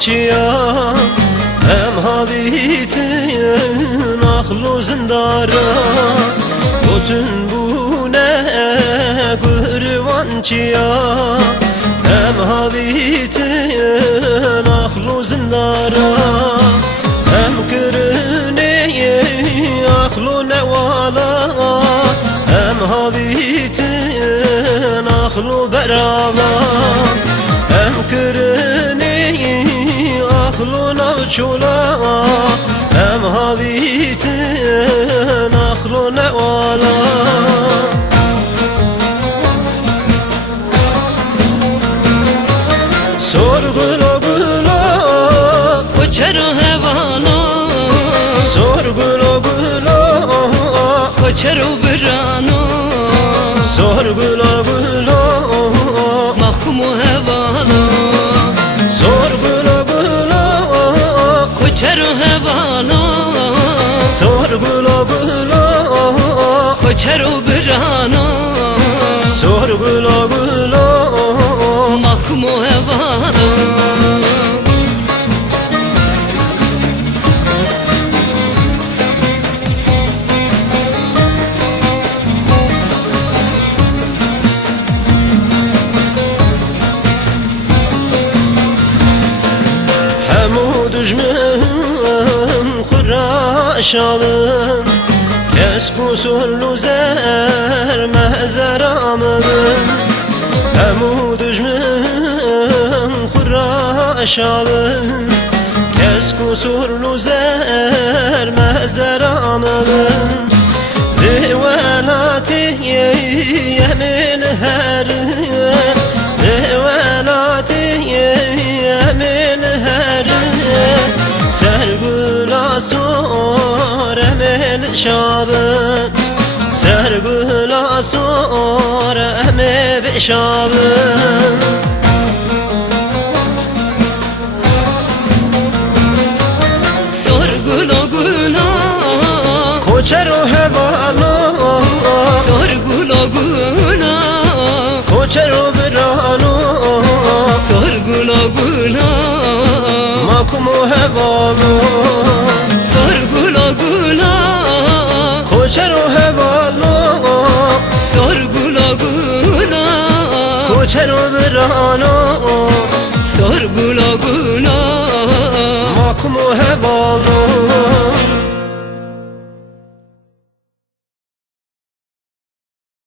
çiya hem habitin ahlu zindara bütün bu ne gırvan çiya hem habitin ahlu zindara hem kırını ahlu nevala hem habitin ahlu berala hem kırını ahlu navçula hem habitin ahlu nevala sorgula gula koçero hevano sorgula gula koçero birano sorgula gula mahkumu hevano sorgula gula koçero hevano sorgula gula koçero birano sorgula gula mahkumu hevano Düşmün kuraşamın kes kusurlu zer mezeramın hemu düşmün kuraşamın kes kusurlu zer mezeramın divelati yemin her divelati yemin her sergula sor emel şabın sergula sor emel şabın sorgula gula koçero hevano sorgula gula koçero birano sorgula gula makumu hevano sorgula gula koçero hevano sorgula gula koçero birano sorgula gula